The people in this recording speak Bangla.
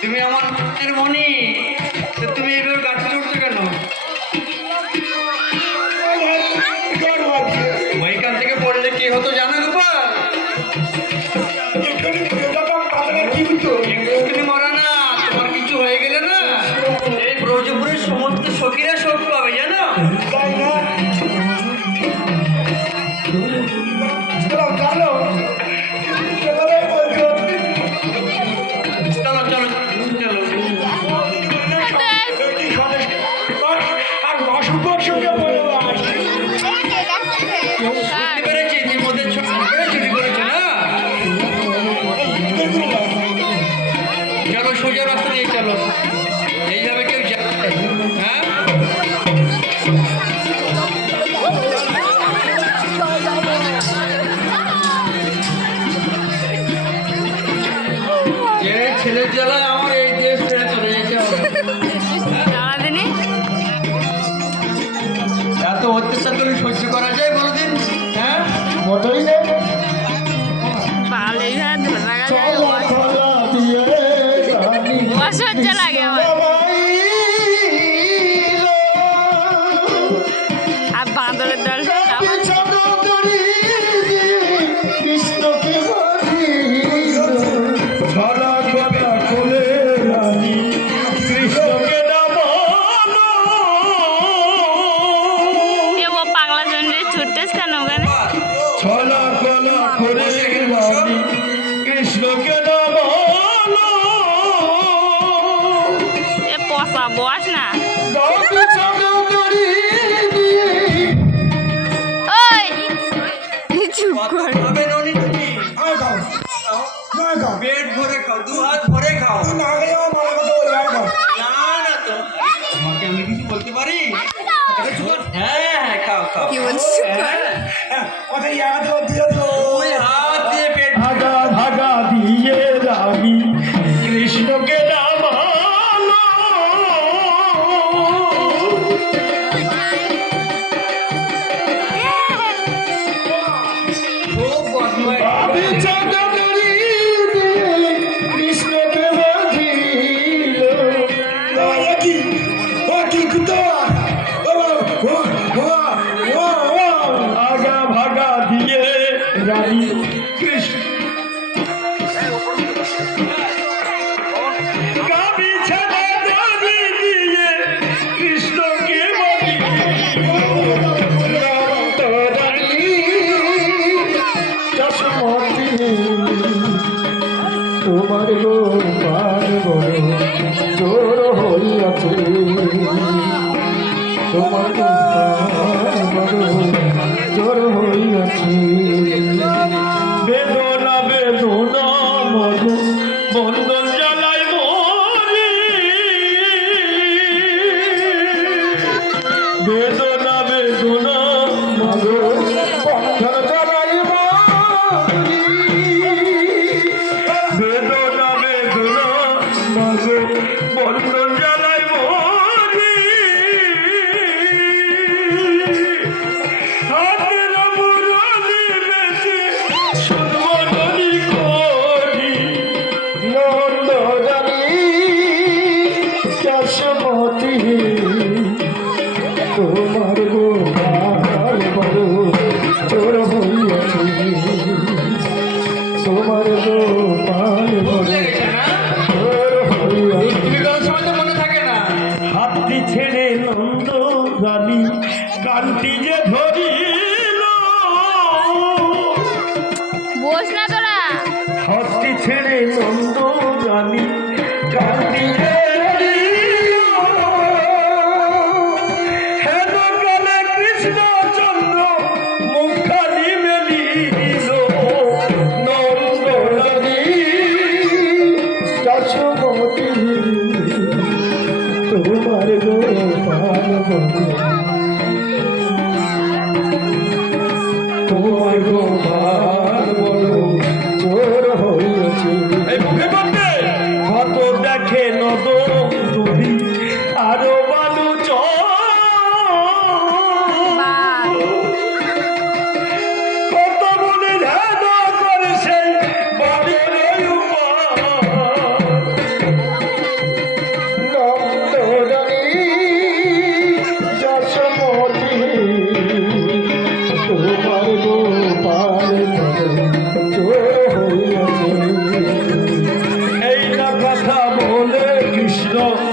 তুমি আমার পুত্রের মনি, তুমি এইভাবে গাছে চড়ছো কেন? ওইখান থেকে পড়লে কি হতো জানো গোপাল? তুমি মরা না, তোমার কিছু হয়ে গেলে না এই ব্রজপুরের সমস্ত সখীরা শোক পাবে জানো। চলো সোজা রাস্তা দিয়ে চলো, এইভাবে কেউ যায়? হ্যাঁ ছেলের জ্বালায় আমার এই দেশ ছেড়ে চলে যেতে হবে। এত অত্যাচার করে সহ্য করা যায় বলদিন? হ্যাঁ মতই অসহ্য লাগে আমার। আর বাঁদরের দল পাগলা জন্য ছুটতেস কেন ওখানে? পচা বস না। পেট ভরে খাও, দু হাত ভরে খাও। না না তো তোমাকে আমি কিছু বলতে পারি? হ্যাঁ হ্যাঁ খাও খাও। কি বলছিস? ওই হাত দিয়ে পেট ভাগা ভাগা দিয়ে রানী কৃষ্ণকে নামালো। খুব বদমাইশ। কৃষ্ণকে বাঁধিল আগা ভাগা দিয়ে রানী কৃষ্ণ কৃষ্ণকে তোমার গোপাল বড় জোর হইয়াছে, তোমার গোপাল বড় জোর হইয়াছে। বেদনা বেদনা মন বন্ধন জ্বালায় মরি, বেদনা বেদনা মন বন্ধন জ্বালায় মরি, বেদনা বেদনা মন বন্ধন জ্বালায় মরি। হাতের মুরলি বেশি সুন্দরী করি নন্দরানী চাষমতি, তোমার গোপাল বড় চোর হইয়াছে, তোমার গোপাল বড় চোর হইয়াছে। মনে থাকে না হাতটি ছেড়ে নন্দ রানী কানটি যে ধরিল, বস না তোরা। হাতটি ছেড়ে নন্দ রানী কানটি যে ধরিল, হেন কালে কৃষ্ণচন্দ্র মুখানি মেলিল, নন্দ রানী চাষমতি, তোমার গোপাল বড় কৃষ্ণ